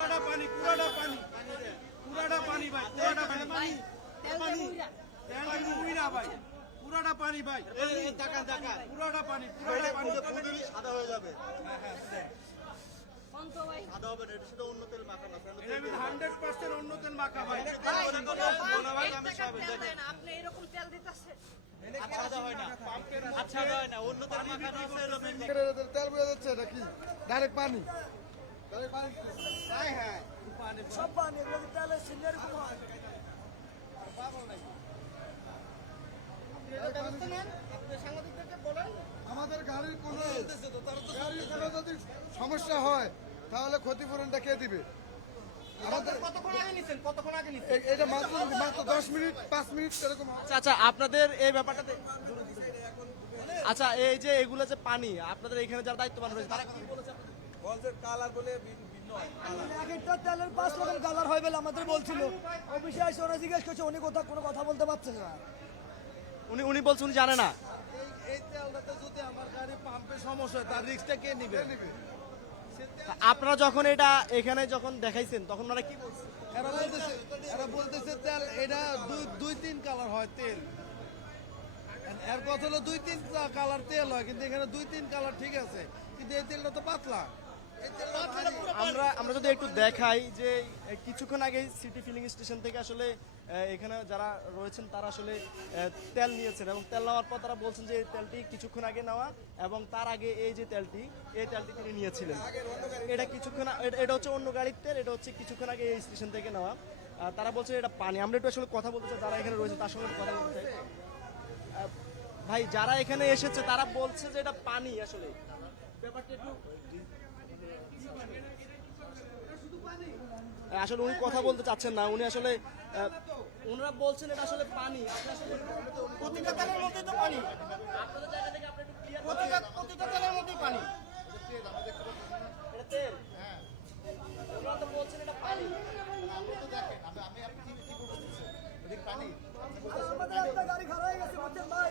पानी भाई পুরাটা পানি ভাই টাকা টাকা পুরাটা পানি সাদা হয়ে যাবে সাদা হবে না, এটা শুধু অন্য তেল মাখা না, 100% অন্য তেল মাখা ভাই। আপনি এরকম তেল দিতেছেন আচ্ছা হয় না, আচ্ছা হয় না, অন্য তেল মাখা না, তেল বোঝা যাচ্ছে এটা কি ডাইরেক্ট পানি হ্যাঁ সব পানি এগুলো তেলের সিলিন্ডার কম হয় আমাদের গাড়ির কোনো যদি সমস্যা হয় তাহলে ক্ষতিপূরণটা কে দিবে? এটা মাত্র 10 মিনিট 5 মিনিট এরকম। আচ্ছা আপনাদের এই ব্যাপারটাতে আচ্ছা এই যে এগুলো যে পানি আপনাদের এখানে যারা দায়িত্ববান রয়েছে তারা কি বলেছে? বলছে কালার বলে ভিন্ন হয়। এক একটা তেলের 5 রকম কালার হয় বলে আমাদের বলছিল। অফিসে এসে ওরা জিজ্ঞেস করছে, উনি কোনো কথা বলতে পারছে না। উনি বলছেন উনি জানে না। এই তেলটাতে যদি আমার গাড়ি পাম্পে সমস্যা হয় তার রিস্কটা কে নেবে? আপনারা যখন এটা এখানে যখন দেখাইছেন তখন ওরা কি বলছে? এরা বলতেছে তেল এটা 2-3 কালার হয় তেল, এর কথা হলো 2-3 কালার তেল হয়, কিন্তু এখানে 2-3 কালার ঠিক আছে, কিন্তু এই তেলটা তো পাতলা। আমরা যদি একটু দেখাই যে কিছুক্ষণ আগে সিটি ফিলিং স্টেশন থেকে আসলে এখানে যারা রয়েছেন তারা আসলে তেল নিয়েছেন এবং তেল নেওয়ার পর তারা বলছেন যে এই তেলটি কিছুক্ষণ আগে নেওয়া এবং তার আগে এই যে তেলটি তিনি নিয়েছিলেন। এটা এটা হচ্ছে অন্য গাড়ির তেল, এটা হচ্ছে কিছুক্ষণ আগে এই স্টেশন থেকে নেওয়া। তারা বলছে এটা পানি। আমরা একটু আসলে কথা বলতে চাই, যারা এখানে রয়েছে তার সঙ্গে কথা বলতে চাই। ভাই যারা এখানে এসেছে তারা বলছে যে এটা পানি, আসলে ব্যাপারটা একটু আসলে উনি কথা বলতে চাচ্ছেন না, উনি আসলে ওনারা বলছেন এটা আসলে পানি। প্রতিটা তেলের মধ্যে তো পানি, আপনাদের জায়গা থেকে আপনি একটু ক্লিয়ার প্রতিটা তেলের মধ্যেই পানি। এটা তেল, হ্যাঁ ওনারা তো বলছেন এটা পানি। আমাদের একটা গাড়ি খারাপ হয়ে গেছে বুঝছেন ভাই।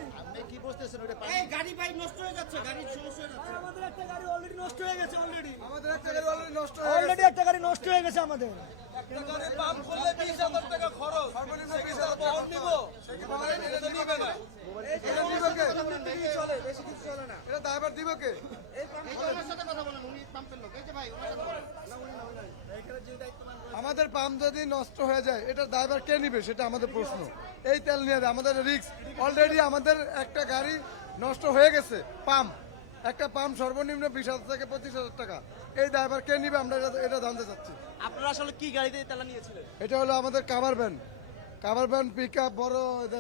কি বুঝতেছেন ওটা পানি? এই গাড়ি ভাই নষ্ট হয়ে যাচ্ছে, গাড়ির সমস্যা হয়ে যাচ্ছে। আমাদের একটা গাড়ি অলরেডি নষ্ট হয়ে গেছে আমাদের একটা গাড়ি অলরেডি নষ্ট হয়ে অলরেডি একটা গাড়ি নষ্ট হয়ে গেছে আমাদের। একটা গাড়ির পাম্প খুললে 20,000 টাকা খরচ, সর্বনিম্ন 20,000 টাকা নিব, এটা তো নিবে না। এটা দিবে কে? চলে বেশি কিছু চলে না। এটা ড্রাইভার দিবে কে? আমাদের পাম্প যদি নষ্ট হয়ে যায় এটা ড্রাইভার কে নিবে সেটা আমাদের প্রশ্ন। এই তেল নিয়ে আমাদের রিস্ক। অলরেডি আমাদের একটা গাড়ি নষ্ট হয়ে গেছে, একটা পাম্প সর্বনিম্ন 20,000 থেকে 25,000 টাকা। এই ড্রাইভার কে নিবে আমরা এটা জানতে চাচ্ছি। আপনারা আসলে কি গাড়িতে তেল নিয়েছিলেন? এটা হলো আমাদের কাভার ভ্যান পিক আপ, বড়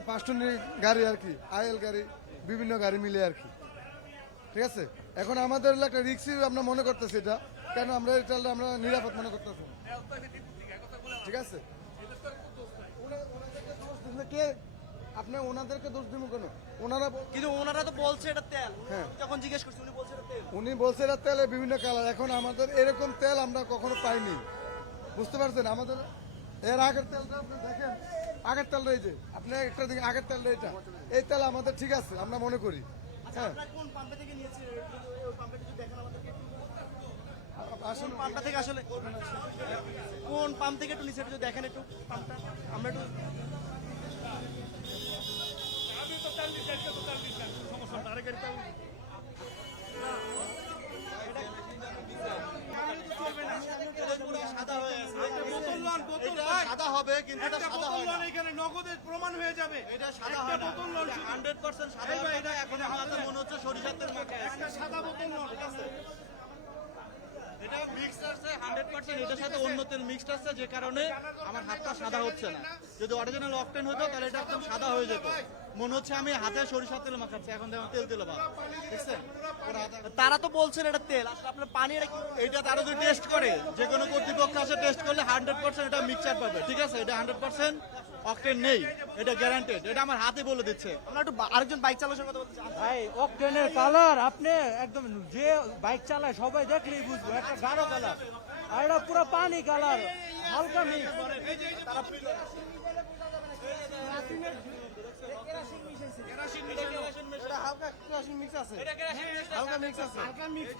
5 টনি গাড়ি আর কি, আইএল গাড়ি, বিভিন্ন গাড়ি মিলে আর কি। ঠিক আছে, এখন আমাদের একটা রিক্সি আমরা মনে করতেছি এটা, কেন আমরা এই তেলটা আমরা নিরাপদ মনে করতেছি। ঠিক আছে, কে আপনি ওনাদেরকে দোষ দিব কেন? কিন্তু ওনারা তো বলছে এটা তেল। হ্যাঁ। যখন জিজ্ঞেস করছি উনি বলছে এটা তেল। উনি বলছে এটা তেলে বিভিন্ন কালার। এখন আমাদের এরকম তেল আমরা কখনো পাইনি, বুঝতে পারছেন? আমাদের এর আগের তেলটা আপনি দেখেন, আগের তেলটা এই যে আপনি একটা দিকে আগের তেলটা এটা, এই তেল আমাদের ঠিক আছে আমরা মনে করি। হ্যাঁ, আপনারা কোন পাম্পে থেকে নিয়েছিলেন? ওই পাম্পে কিছু দেখেন আমাদেরকে। আসলে পাম্পটা থেকে আসলে কোন পাম্প থেকে একটু নিচে একটু দেখেন একটু পাম্পটা। আমরা একটু সাদা হবে, কিন্তু এটা সাদা হয় না। এখানে নগদের প্রমাণ হয়ে যাবে। এটা সাদা হয় না, 100% সাদা হয় না। এখন আমাদের মনে হচ্ছে সরিষার তেল মাখা আছে। একটা সাদা বোতল নন, ঠিক আছে, এটা মিক্সড আছে 100%, এটার সাথে অন্য তেল মিক্সড আছে, যে কারণে আমার হাতটা সাদা হচ্ছে না। যদি অরিজিনাল অকটেন হতো তাহলে এটা একদম সাদা হয়ে যেত। মনে হচ্ছে আমি হাতে সরিষার তেল মাখাচ্ছি, এখন দেখুন তেল ভাব, দেখছেন? তারা তো বলছেন এটা তেল, আসলে আপনার পানি এটা কি? এটা তারা যদি টেস্ট করে, যে কোনো কর্তৃপক্ষ আছে টেস্ট করলে 100% এটা মিক্সচার পাবে। ঠিক আছে, এটা 100% অকটেন নেই, এটা গ্যারান্টেড, এটা আমার হাতে বলে দিচ্ছে। আমরা একটু আরেকজন বাইক চালকের সাথে কথা বলতে চাই। ভাই অকটেনের কালার আপনি একদম যে বাইক চালায় সবাই দেখলেই বুঝবো, একটা গাঢ় কালার। আর এটা পুরো পানি কালার হালকা মিক্স এটা হালকা কেরোসিন মিক্স আছে হালকা মিক্স আছে হালকা মিক্স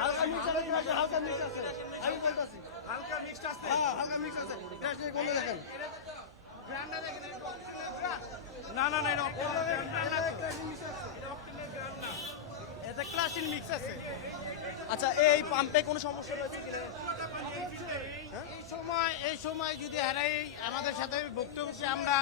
হালকা মিক্স আছে হালকা মিক্স আছে আমি বলতাছি হালকা মিক্সড আছে হ্যাঁ হালকা মিক্স আছে কেরোসিন কোন দেখেন না না না এটা এটা ক্লাসিন মিক্স আছে আচ্ছা এই পাম্পে কোনো সমস্যা রয়েছে কিনা এই সময় যদি হারাই আমাদের সাথে ভুক্তভোগী আমরা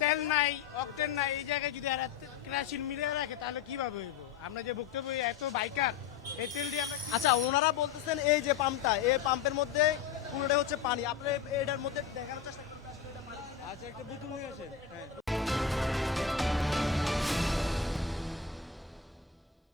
তেল নাই অক্টেন নাই এই জায়গায় যদি হারা ক্রাশিন মিলিয়ে রাখে তাহলে কিভাবে হইব আমরা যে ভুক্তভোগী এত বাইকার এই তেল দিয়ে আমরা আচ্ছা ওনারা বলতেছেন এই যে পাম্পটা এই পাম্পের মধ্যে পুরোটা হচ্ছে পানি আপনি এটার মধ্যে দেখার চেষ্টা করুন আচ্ছা একটা বোতল নিয়ে আসেন